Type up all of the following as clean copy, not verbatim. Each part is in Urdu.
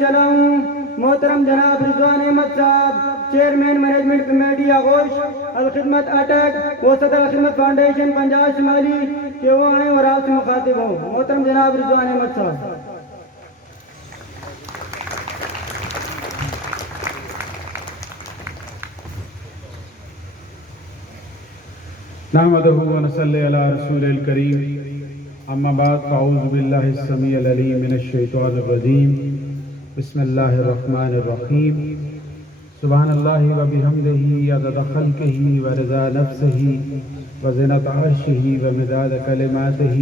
چلاؤں محترم جناب رضوان احمد صاحب چیئرمین مینجمنٹ کمیٹی آغوش الخدمت اٹک و صدر الخدمت فاؤنڈیشن پنجاب شمالی کہ وہ آئیں اور آپ سے مخاطب ہوں. محترم جناب رضوان احمد صاحب. نحمده ونصلي على رسول الكريم اما بعد فاعوذ بالله السميع العليم من الشيطان الرجيم بسم الله الرحمن الرحيم سبحان الله وبحمده عدد خلقه ورضا نفسه وزنة عرشه ومداد كلماته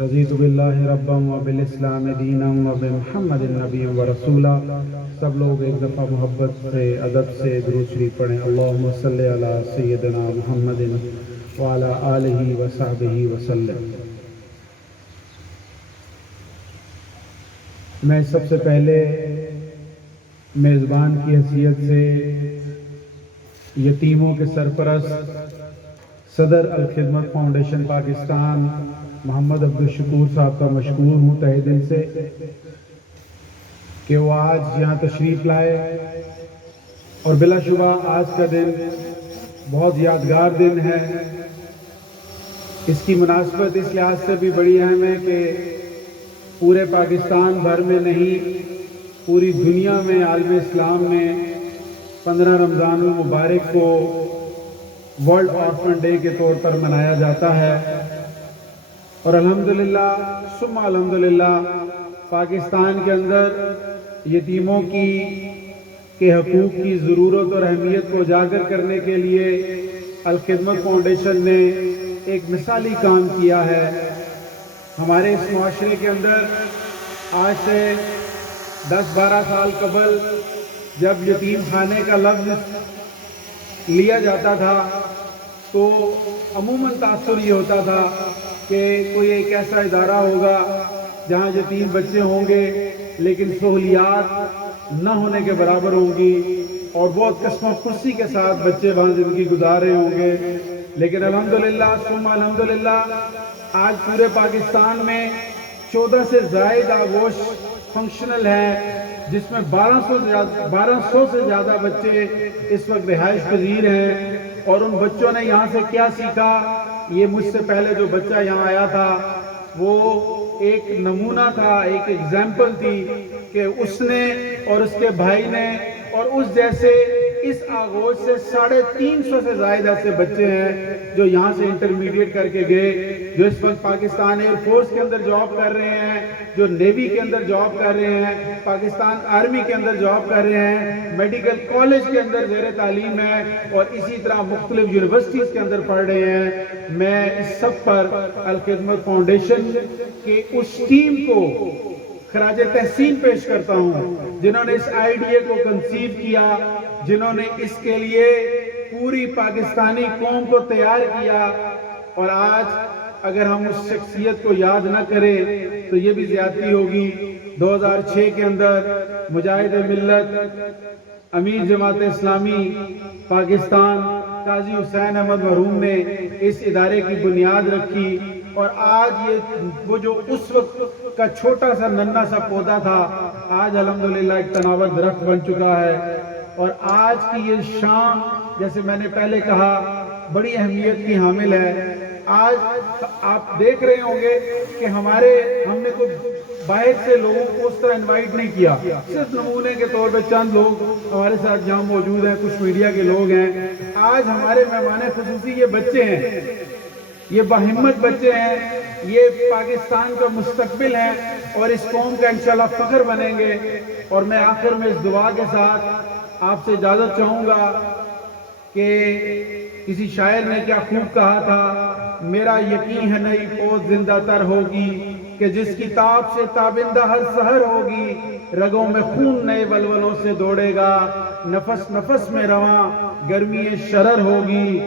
رضيت بالله ربا وبالاسلام دينا وبمحمد نبي ورسولا. سب لوگ ایک دفعہ محبت سے ادب سے درود شریف پڑھیں. اللہم صلی علی سیدنا محمد وعلی آلہ وصحبہ وسلم. میں سب سے پہلے میزبان کی حیثیت سے یتیموں کے سرپرست صدر الخدمت فاؤنڈیشن پاکستان محمد عبدالشکور صاحب کا مشکور ہوں تہہ دل سے کہ وہ آج یہاں تشریف لائے. اور بلا شبہ آج کا دن بہت یادگار دن ہے. اس کی مناسبت اس لحاظ سے بھی بڑی اہم ہے کہ پورے پاکستان بھر میں نہیں پوری دنیا میں عالم اسلام میں 15 رمضان المبارک کو ورلڈ آرفن ڈے کے طور پر منایا جاتا ہے. اور الحمدللہ ثم الحمدللہ پاکستان کے اندر یتیموں کے حقوق کی ضرورت اور اہمیت کو اجاگر کرنے کے لیے الخدمت فاؤنڈیشن نے ایک مثالی کام کیا ہے. ہمارے اس معاشرے کے اندر آج سے 10-12 سال قبل جب یتیم خانے کا لفظ لیا جاتا تھا تو عموماً تاثر یہ ہوتا تھا کہ کوئی ایک ایسا ادارہ ہوگا جہاں یتیم بچے ہوں گے لیکن سہولیات نہ ہونے کے برابر ہوں گی اور بہت کشم و پرسی کے ساتھ بچے وہاں زندگی گزار رہے ہوں گے. لیکن الحمدللہ ثم الحمدللہ آج پورے پاکستان میں 14 سے زائد آغوش فنکشنل ہے جس میں 1200 سے زیادہ بچے اس وقت رہائش پذیر ہیں. اور ان بچوں نے یہاں سے کیا سیکھا؟ یہ مجھ سے پہلے جو بچہ یہاں آیا تھا وہ ایک نمونہ تھا، ایک ایگزامپل تھی کہ اس نے اور اس کے بھائی نے اور اس جیسے اس آغوش سے 350 سے زائد ایسے بچے ہیں جو یہاں سے انٹرمیڈیٹ کر کے گئے، جو اس وقت پاکستان ایئر فورس کے اندر جاب کر رہے ہیں، جو نیوی کے اندر جاب کر رہے ہیں، پاکستان آرمی کے اندر جاب کر رہے ہیں، میڈیکل کالج کے اندر زیر تعلیم ہے اور اسی طرح مختلف یونیورسٹیز کے اندر پڑھ رہے ہیں. میں اس سب پر الخدمت فاؤنڈیشن کے اس ٹیم کو خراج تحسین پیش کرتا ہوں جنہوں نے اس آئیڈیا کو کنسیو کیا، جنہوں نے اس کے لیے پوری پاکستانی قوم کو تیار کیا. اور آج اگر ہم اس شخصیت کو یاد نہ کریں تو یہ بھی زیادتی ہوگی. 2006 کے اندر مجاہد ملت امیر جماعت اسلامی پاکستان قاضی حسین احمد مرحوم نے اس ادارے کی بنیاد رکھی اور آج یہ وہ جو اس وقت کا چھوٹا سا ننھا سا پودا تھا آج الحمدللہ ایک تناور درخت بن چکا ہے. اور آج کی یہ شام جیسے میں نے پہلے کہا بڑی اہمیت کی حامل ہے. آج آپ دیکھ رہے ہوں گے کہ ہم نے کوئی باہر سے لوگوں کو اس طرح انوائٹ نہیں کیا، صرف نمونے کے طور پہ چند لوگ ہمارے ساتھ جہاں موجود ہیں، کچھ میڈیا کے لوگ ہیں. آج ہمارے مہمان خصوصی یہ بچے ہیں، یہ باہمت بچے ہیں، یہ پاکستان کا مستقبل ہے اور اس قوم کا انشاءاللہ فخر بنیں گے. اور میں آخر میں اس دعا کے ساتھ آپ سے اجازت چاہوں گا کہ کسی شاعر نے کیا خوب کہا تھا، میرا یقین ہے نئی فوج زندہ تر ہوگی کہ جس کی تاب سے تابندہ ہر سحر ہوگی، رگوں میں خون نئے ولولوں سے دوڑے گا، نفس نفس میں رواں گرمی شرر ہوگی.